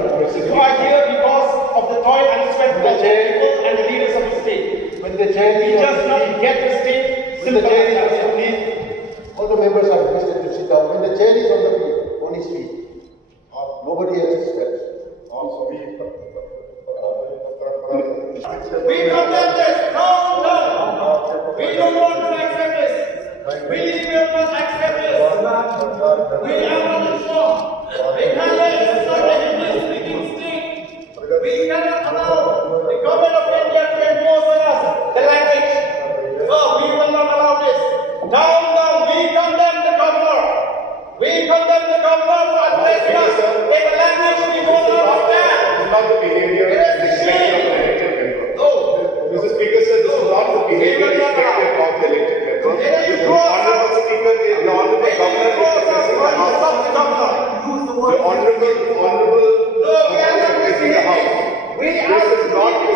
You are here because of the toil and sweat of the people and the leaders of the state. When the chair We just not get the state. when the chair is on the feet, all the members are requested to sit down. When the chair is on the feet, on his feet, nobody else steps. We condemn this. No. We don't want to accept this. We will not accept this. We are not informed. We cannot stop the Hindu speaking state. We cannot allow the government of India to impose on us the language. So we will not allow this. Down. We condemn the governor. We condemn the governor for addressing us in a language we don't understand. This is not the behavior expected of the elected member. No. Mr. Speaker said this is not the behavior expected of the elected member. The Honourable Speaker, the Honourable Governor is addressing the House. The Honourable is in the House.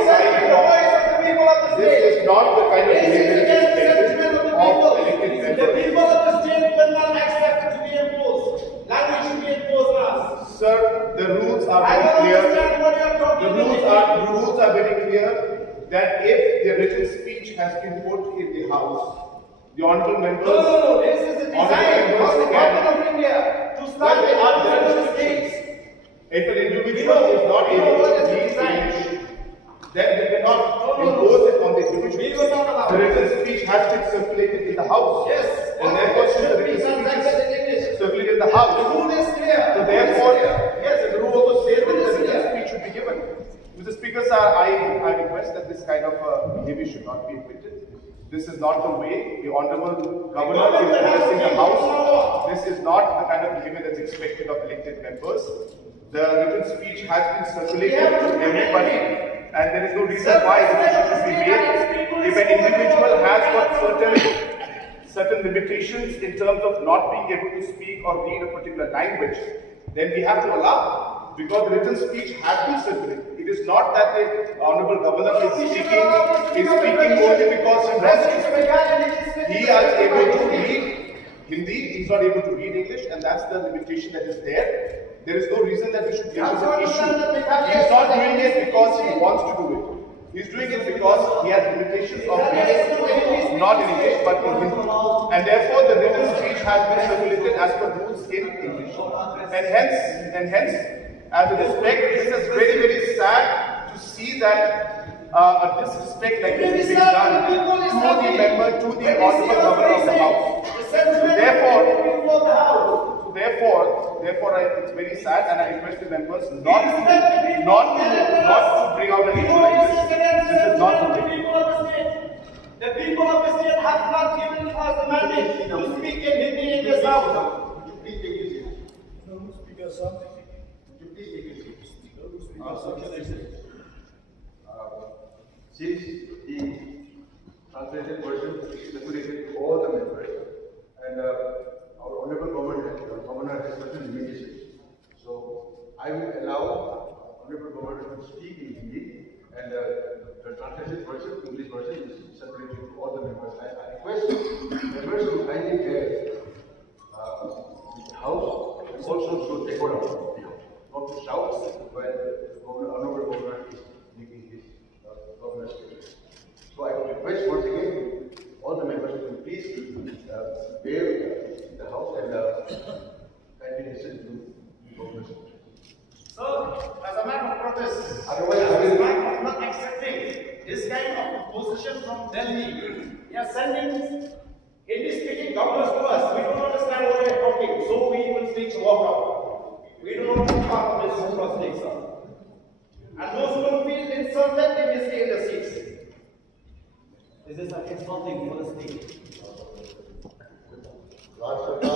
This is not the kind of behavior expected of elected members. The people of the state will not accept it to be imposed. Language should be imposed on us. Sir, the rules are I very don't clear. understand what you are talking about. The rules are very clear that if the written speech has been put in the House, the honourable members. No. This is the design of the government of India to start the other states. If an individual is not able to read English, then they cannot impose it on the individual. We will not allow The written speech has been circulated in the House. Yes. And therefore, should the written speech is circulated in the House. The rule is clear. So therefore, Yes. the rule also says that the written speech should be given. Mr. Speaker, sir, I request that this kind of behavior should not be admitted. This is not the way the Honourable Governor is addressing the House. This is not the kind of behavior that's expected of elected members. The written speech has been circulated to everybody, and there is no reason why the issue should be made. If an individual has got certain limitations in terms of not being able to speak or read a particular language, then we have to allow, because the written speech has been circulated. It is not that the Honourable Governor is speaking only because he wants to speak. He is able to read Hindi, he is not able to read English, and that's the limitation that is there. There is no reason that we should raise an issue. He is not doing it because he wants to do it. He is doing it because he has limitations of reading, not in English, but in Hindi. And therefore, the written speech has been circulated as per rules in English. And hence, as a respect, this is very, very sad to see that a disrespect like this is being done to the member, to the Honourable Governor of the House. Therefore, it's very sad, and I request the members not to bring out an issue like this. This is not the way. The people of the state have not given us the mandate to speak in Hindi in this house. Would you please take your seat? No, Speaker, sir. Would you please take your seat? Since the translated version is circulated to all the members, and our honourable governor has certain limitations, so I will allow honourable governor to speak in Hindi, and the translated version, English version, is circulated to all the members. I request members to kindly bear the house and also show decorum, not to shout while the honourable governor is making his governor's speech. So I would request once again all the members to please bear with the house and kindly listen to the governor's speech. So, as a matter of protest, Otherwise, as a matter of not accepting this kind of position from Delhi, we are sending Hindi-speaking governors to us. We don't understand what they are talking, so we will speak walk out. We do not want part of this prostate, sir. And those who don't feel insulted, they may stay in their seats. This is insulting for the state. Raj Sarkar